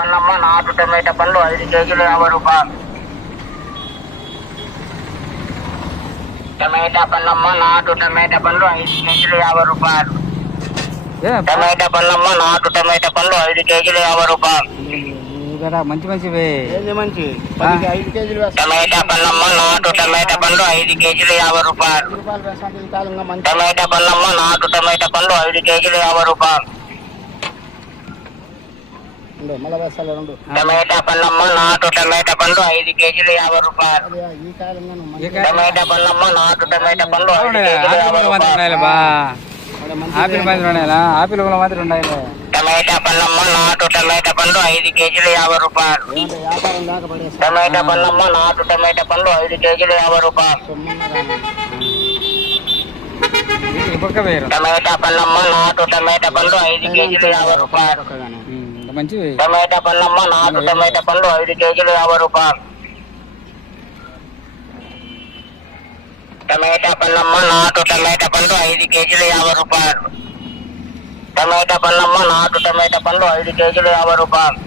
పళ్ళమ్మ నాటు టమాటా పండ్లు 5 కేజీలు 50 రూపాయలు. టమాటా పళ్ళమ్మ నాటు టమాటా పండ్లు 5 కేజీలు 50 రూపాయలు. టమాటా పళ్ళమ్మ నాటు టమాటా పండ్లు 5 కేజీలు 50 రూపాయలు. మంచి మంచివి మంచి 5 కేజీలు టమాటా పళ్ళమ్మ నాటు టమాటా పండ్లు 5 కేజీలు 50 రూపాయలు. టమాటా పళ్ళమ్మ నాటు టమాటా పండ్లు 5 కేజీలు 50 రూపాయలు. టమాటా పళ్ళమ్మ నాటు టమాటా పండ్లు 5 కేజీలు 50 రూపాయలు. టమాటా పళ్ళమ్మ నాటు టమాటా పండ్లు 5 కేజీలు 50 రూపాయలు. ఆపిల్ ఆపిల్ మాత్రం ఉండాలి. టమాటా పళ్ళమ్మ నాటు టమాటా పండ్లు 5 కేజీలు 50 రూపాయలు. టమాటా పళ్ళమ్మ నాటు టమాటా పండ్లు 5 కేజీలు 50 రూపాయలు. టమాటా పళ్ళమ్మ నాటు టమాటా పండ్లు 5 కేజీలు 50 రూపాయలు. మంచివి టమాటా పళ్ళమ్మ నాటు టమాటా పండ్లు 5 కేజీలు 50 రూపాయలు. టమాటా పళ్ళమ్మ నాటు టమాటా పండ్లు 5 కేజీలు 50 రూపాయలు. టమాటా పళ్ళమ్మ నాటు టమాటా పండ్లు 5 కేజీలు 50 రూపాయలు.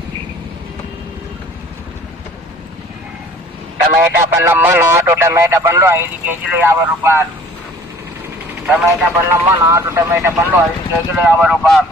టమాటా పళ్ళమ్మ నాటు టమాటా పండ్లు 5 కేజీలు 50 రూపాయలు. టమాటా పళ్ళమ్మ నాటు టమాటా పండ్లు 5 కేజీలు 50 రూపాయలు.